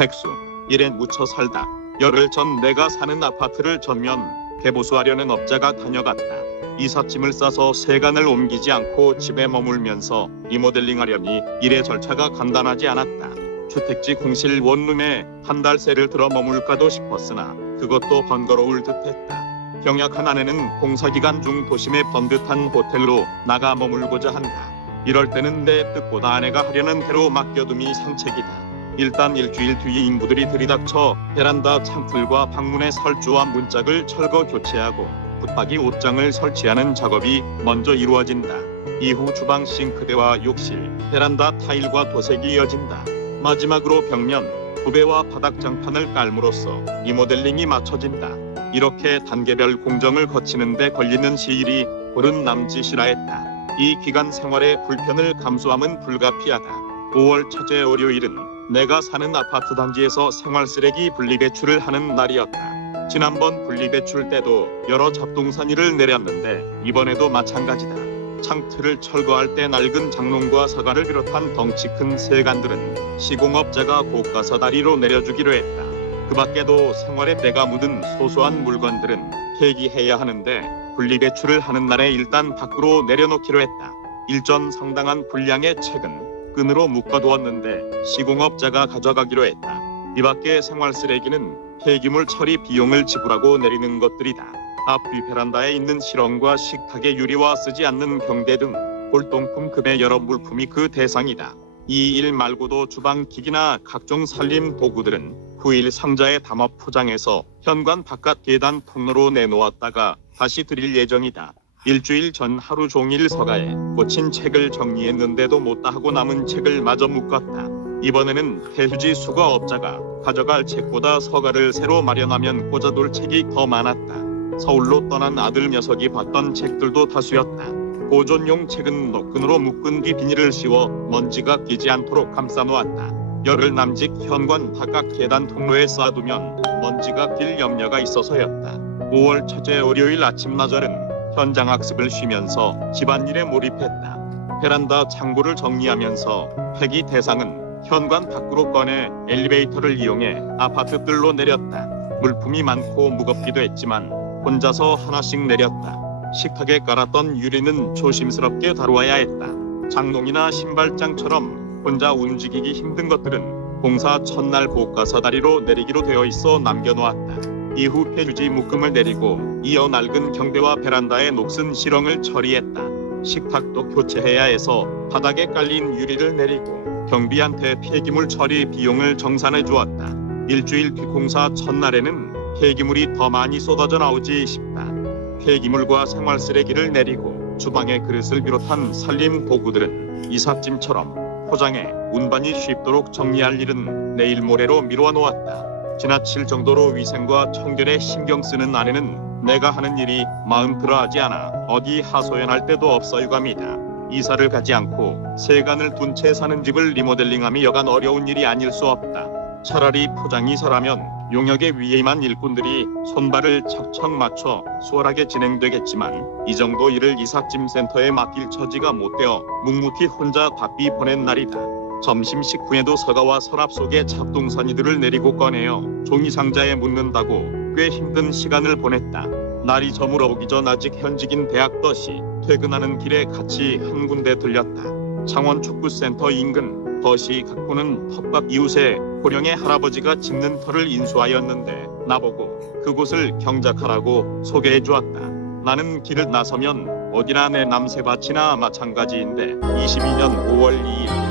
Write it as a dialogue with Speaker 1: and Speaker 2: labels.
Speaker 1: 백수 일에 묻혀 살다 열흘 전 내가 사는 아파트를 전면 개보수하려는 업자가 다녀갔다. 이삿짐을 싸서 세간을 옮기지 않고 집에 머물면서 리모델링하려니 일의 절차가 간단하지 않았다. 주택지 공실 원룸에 한달 세를 들어 머물까도 싶었으나 그것도 번거로울 듯했다. 경약한 아내는 공사기간 중 도심의 번듯한 호텔로 나가 머물고자 한다. 이럴 때는 내 뜻보다 아내가 하려는 대로 맡겨둠이 상책이다. 일단 일주일 뒤에 인부들이 들이닥쳐 베란다 창틀과 방문의 설주와 문짝을 철거 교체하고 붙박이 옷장을 설치하는 작업이 먼저 이루어진다. 이후 주방 싱크대와 욕실, 베란다 타일과 도색이 이어진다. 마지막으로 벽면, 부배와 바닥 장판을 깔므로써 리모델링이 마쳐진다. 이렇게 단계별 공정을 거치는데 걸리는 시일이 고른 남짓이라 했다. 이 기간 생활의 불편을 감수함은 불가피하다. 5월 첫째 월요일은 내가 사는 아파트 단지에서 생활 쓰레기 분리배출을 하는 날이었다. 지난번 분리배출 때도 여러 잡동사니를 내렸는데 이번에도 마찬가지다. 창틀을 철거할 때 낡은 장롱과 사과를 비롯한 덩치 큰 세간들은 시공업자가 고가사 다리로 내려주기로 했다. 그 밖에도 생활에 때가 묻은 소소한 물건들은 폐기해야 하는데 분리배출을 하는 날에 일단 밖으로 내려놓기로 했다. 일전 상당한 분량의 책은 끈으로 묶어두었는데 시공업자가 가져가기로 했다. 이 밖에 생활 쓰레기는 폐기물 처리 비용을 지불하고 내리는 것들이다. 앞 뒤 베란다에 있는 실험과 식탁의 유리와 쓰지 않는 경대 등 골동품 급의 여러 물품이 그 대상이다. 이 일 말고도 주방 기기나 각종 살림 도구들은 후일 상자에 담아 포장해서 현관 바깥 계단 통로로 내놓았다가 다시 드릴 예정이다. 일주일 전 하루 종일 서가에 꽂힌 책을 정리했는데도 못다 하고 남은 책을 마저 묶었다. 이번에는 폐휴지 수거업자가 가져갈 책보다 서가를 새로 마련하면 꽂아둘 책이 더 많았다. 서울로 떠난 아들 녀석이 봤던 책들도 다수였다. 보존용 책은 노끈으로 묶은 뒤 비닐을 씌워 먼지가 끼지 않도록 감싸 놓았다. 열흘 남짓 현관 바깥 계단 통로에 쌓아두면 먼지가 낄 염려가 있어서였다. 5월 첫째 월요일 아침 나절은 현장 학습을 쉬면서 집안일에 몰입했다. 베란다 창고를 정리하면서 회기 대상은 현관 밖으로 꺼내 엘리베이터를 이용해 아파트들로 내렸다. 물품이 많고 무겁기도 했지만 혼자서 하나씩 내렸다. 식탁에 깔았던 유리는 조심스럽게 다루어야 했다. 장롱이나 신발장처럼 혼자 움직이기 힘든 것들은 공사 첫날 고가사 다리로 내리기로 되어 있어 남겨놓았다. 이후 폐유지 묶음을 내리고 이어 낡은 경대와 베란다의 녹슨 실형을 처리했다. 식탁도 교체해야 해서 바닥에 깔린 유리를 내리고 경비한테 폐기물 처리 비용을 정산해 주었다. 일주일 뒤 공사 첫날에는 폐기물이 더 많이 쏟아져 나오지 싶다. 폐기물과 생활 쓰레기를 내리고 주방의 그릇을 비롯한 살림 도구들은 이삿짐처럼 포장해 운반이 쉽도록 정리할 일은 내일 모레로 미루어 놓았다. 지나칠 정도로 위생과 청결에 신경 쓰는 아내는 내가 하는 일이 마음 들어하지 않아 어디 하소연할 데도 없어 유감이다. 이사를 가지 않고 세간을 둔 채 사는 집을 리모델링함이 여간 어려운 일이 아닐 수 없다. 차라리 포장이사라면 용역의 위에만 일꾼들이 손발을 척척 맞춰 수월하게 진행되겠지만 이 정도 일을 이삿짐 센터에 맡길 처지가 못 되어 묵묵히 혼자 바삐 보낸 날이다. 점심 식후에도 서가와 서랍 속에 잡동사니들을 내리고 꺼내어 종이 상자에 묻는다고 꽤 힘든 시간을 보냈다. 날이 저물어오기 전 아직 현직인 대학 덫이 퇴근하는 길에 같이 한 군데 들렸다. 창원 축구센터 인근 덫이 가꾸는 텃밭 이웃에 고령의 할아버지가 짚는 터를 인수하였는데 나보고 그곳을 경작하라고 소개해 주었다. 나는 길을 나서면 어디나 내 남새밭이나 마찬가지인데 22년 5월 2일